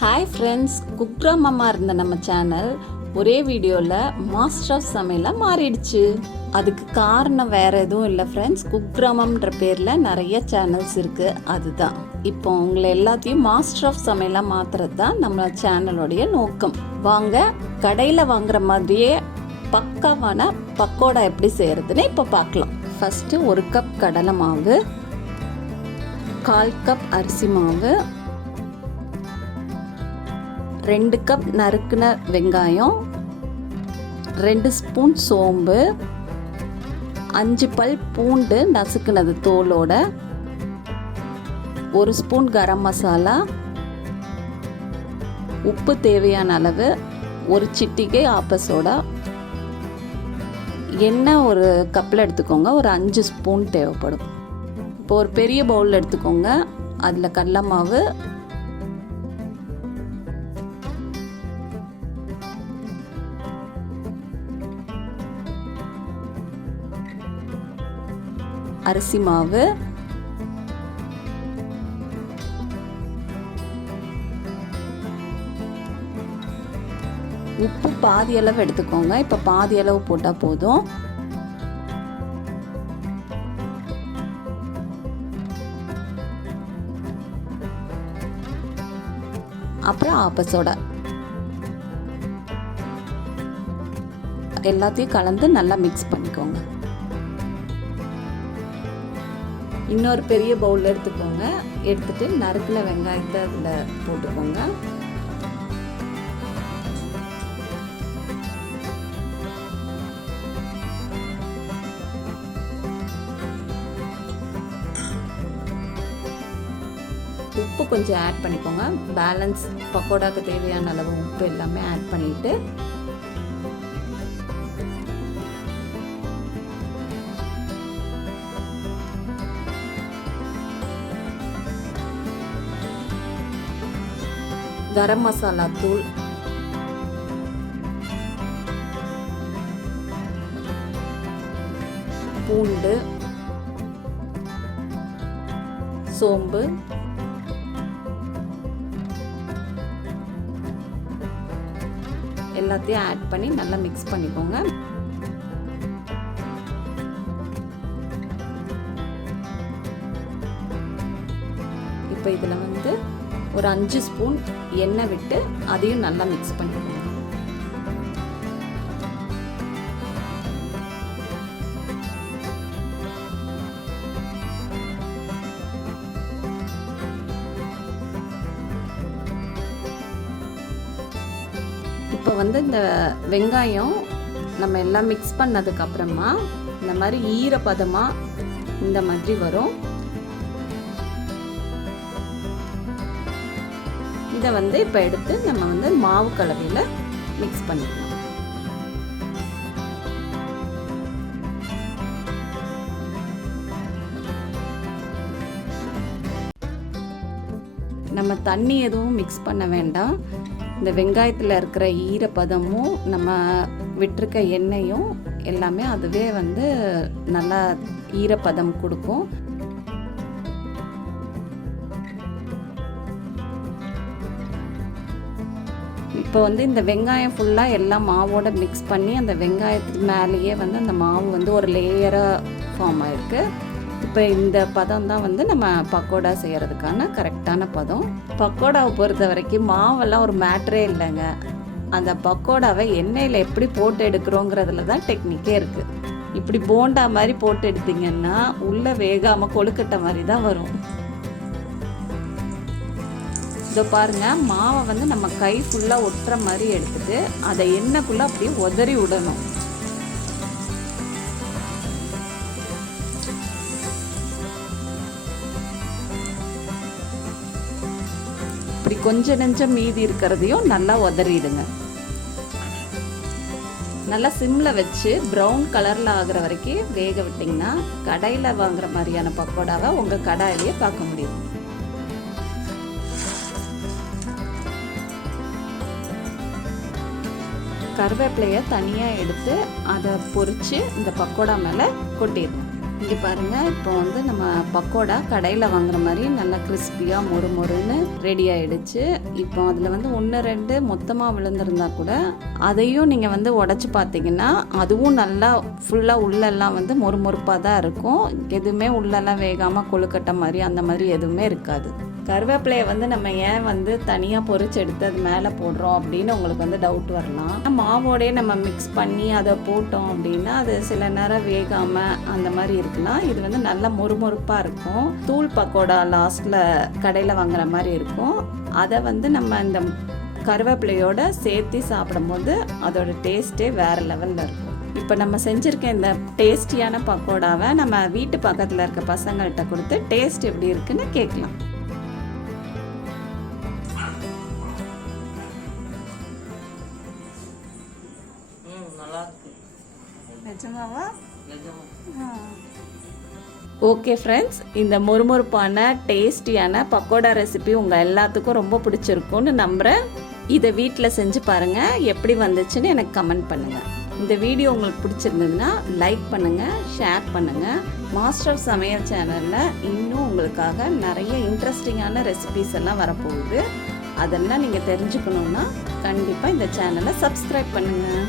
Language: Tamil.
ஹாய் ஃப்ரெண்ட்ஸ், குக்ராமமாக இருந்த நம்ம சேனல் ஒரே வீடியோவில் மாஸ்டர் ஆஃப் சமையலாக மாறிடுச்சு. அதுக்கு காரணம் வேறு எதுவும் இல்லை ஃப்ரெண்ட்ஸ், குக்ராமம்ன்ற பேரில் நிறைய சேனல்ஸ் இருக்குது. அதுதான் இப்போ உங்களை எல்லாத்தையும் மாஸ்டர் ஆஃப் சமையலாக மாற்றுறது தான் நம்ம சேனலோடைய நோக்கம். வாங்க, கடையில் வாங்குற மாதிரியே பக்காவான பக்கோடா எப்படி செய்கிறதுன்னு இப்போ பார்க்கலாம். ஃபஸ்ட்டு 1 கப் கடலை மாவு, 1/4 கப் அரிசி மாவு, 2 கப் நறுக்குன வெங்காயம், 2 ஸ்பூன் சோம்பு, 5 பல் பூண்டு நசுக்குனது தோலோட, 1 ஸ்பூன் கரம் மசாலா, உப்பு தேவையான அளவு, 1 சிட்டிகை ஆப்ப சோடா, எண்ணெய் ஒரு கப்பில் எடுத்துக்கோங்க, ஒரு 5 ஸ்பூன் தேவைப்படும். இப்போ ஒரு பெரிய பவுல் எடுத்துக்கோங்க, அதில் கடலை மாவு, அரிசி மாவு, உப்பு பாதி அளவு எடுத்துக்கோங்க. இப்போ பாதி அளவு போட்டால் போதும். அப்புறம் ஆப்ப சோடா எல்லாத்தையும் கலந்து நல்லா மிக்ஸ் பண்ணிக்கோங்க. இன்னொரு பெரிய பவுல் எடுத்துக்கோங்க. எடுத்துட்டு நறுக்குன வெங்காயத்தை அதில் போட்டுக்கோங்க. உப்பு கொஞ்சம் ஆட் பண்ணிக்கோங்க. பேலன்ஸ் பக்கோடாக்கு தேவையான அளவு உப்பு எல்லாமே ஆட் பண்ணிட்டு கரம் மசாலா தூள், பூண்டு, சோம்பு, எல்லாத்தையும் ஆட் பண்ணி நல்லா மிக்ஸ் பண்ணிக்கோங்க. இப்போ இதில் வந்து ஒரு 5 ஸ்பூன் எண்ணெய் விட்டு அதையும் நல்லா மிக்ஸ் பண்ணிக்கோங்க. இப்போ வந்து இந்த வெங்காயம் நம்ம எல்லாம் மிக்ஸ் பண்ணதுக்கு அப்புறமா இந்த மாதிரி ஈரப்பதமாக இந்த மாதிரி வரும். இதை வந்து இப்போ எடுத்து நம்ம வந்து மாவு கலவையில் மிக்ஸ் பண்ணிக்கலாம். நம்ம தண்ணி எதுவும் மிக்ஸ் பண்ண வேண்டாம். இந்த வெங்காயத்தில் இருக்கிற ஈரப்பதமும் நம்ம விட்டிருக்க எண்ணெயும் எல்லாமே அதுவே வந்து நல்லா ஈரப்பதம் கொடுக்கும். இப்போ வந்து இந்த வெங்காயம் ஃபுல்லாக எல்லாம் மாவோட மிக்ஸ் பண்ணி அந்த வெங்காயத்துக்கு மேலேயே வந்து அந்த மாவு வந்து ஒரு லேயராக ஃபார்ம் ஆகிருக்கு. இப்போ இந்த பதம் தான் வந்து நம்ம பக்கோடா செய்கிறதுக்கான கரெக்டான பதம். பக்கோடாவை பொறுத்த வரைக்கும் மாவெல்லாம் ஒரு மேட்ரே இல்லைங்க. அந்த பக்கோடாவை எண்ணெயில் எப்படி போட்டு எடுக்கிறோங்கிறதுல தான் டெக்னிக்கே இருக்குது. இப்படி போண்டா மாதிரி போட்டு எடுத்திங்கன்னா உள்ளே வேகாமல் கொழுக்கட்டை மாதிரி தான் வரும். இதோ பாருங்கள், மாவை வந்து நம்ம கை ஃபுல்லாக ஒட்டுற மாதிரி எடுத்துட்டு அதை எண்ணெய்க்குள்ளே அப்படியே உதறி விடணும். இப்படி கொஞ்சம் நெஞ்சம் மீதி இருக்கிறதையும் நல்லா உதறிடுங்க. நல்லா சிம்மில் வச்சு ப்ரௌன் கலரில் ஆகிற வரைக்கும் வேக விட்டிங்கன்னா கடையில் வாங்குற மாதிரியான பக்கோடாவை உங்கள் கடாயிலேயே பார்க்க முடியும். கருவேப்பிலையை தனியாக எடுத்து அதை பொரித்து இந்த பக்கோடா மேலே கொட்டிடணும். இங்கே பாருங்கள், இப்போ வந்து நம்ம பக்கோடா கடையில் வாங்குற மாதிரி நல்லா கிறிஸ்பியாக மொறுன்னு ரெடி ஆகிடுச்சு. இப்போ அதில் வந்து 1-2 மொத்தமாக விழுந்திருந்தா கூட அதையும் நீங்கள் வந்து உடச்சி பார்த்தீங்கன்னா அதுவும் நல்லா ஃபுல்லாக உள்ளெல்லாம் வந்து மொறுப்பாக தான் இருக்கும். எதுவுமே உள்ளெல்லாம் வேகாமல் கொழுக்கட்டை மாதிரி அந்த மாதிரி எதுவுமே இருக்காது. கருவேப்பிலையை வந்து நம்ம ஏன் வந்து தனியாக பொரிச்சு எடுத்து அது மேலே போடுறோம் அப்படின்னு உங்களுக்கு வந்து டவுட் வரலாம். மாவோடே நம்ம மிக்ஸ் பண்ணி அதை போட்டோம் அப்படின்னா அது சில நேரம் வேகாமல் அந்த மாதிரி இருக்கலாம். இது வந்து நல்லா மொறுப்பாக இருக்கும். தூள் பக்கோடா லாஸ்ட்டில் கடையில் வாங்குற மாதிரி இருக்கும். அதை வந்து நம்ம இந்த கருவேப்பிலையோட சேர்த்து சாப்பிடும்போது அதோட டேஸ்ட்டே வேறு லெவலில் இருக்கும். இப்போ நம்ம செஞ்சுருக்க இந்த டேஸ்டியான பக்கோடாவை நம்ம வீட்டு பக்கத்தில் இருக்க பசங்கள்கிட்ட கொடுத்து டேஸ்ட் எப்படி இருக்குன்னு கேட்கலாம். ஓகே ஃப்ரெண்ட்ஸ், இந்த மொறுப்பான டேஸ்டியான பக்கோடா ரெசிபி உங்கள் எல்லாத்துக்கும் ரொம்ப பிடிச்சிருக்கும்னு நம்புகிறேன். இதை வீட்டில் செஞ்சு பாருங்கள், எப்படி வந்துச்சுன்னு எனக்கு கமெண்ட் பண்ணுங்கள். இந்த வீடியோ உங்களுக்கு பிடிச்சிருந்ததுன்னா லைக் பண்ணுங்கள், ஷேர் பண்ணுங்கள். மாஸ்டர் ஆஃப் சமையல் சேனலில் இன்னும் உங்களுக்காக நிறைய இன்ட்ரெஸ்டிங்கான ரெசிபிஸ் எல்லாம் வரப்போகுது. அதெல்லாம் நீங்கள் தெரிஞ்சுக்கணுன்னா கண்டிப்பாக இந்த சேனலை சப்ஸ்கிரைப் பண்ணுங்கள்.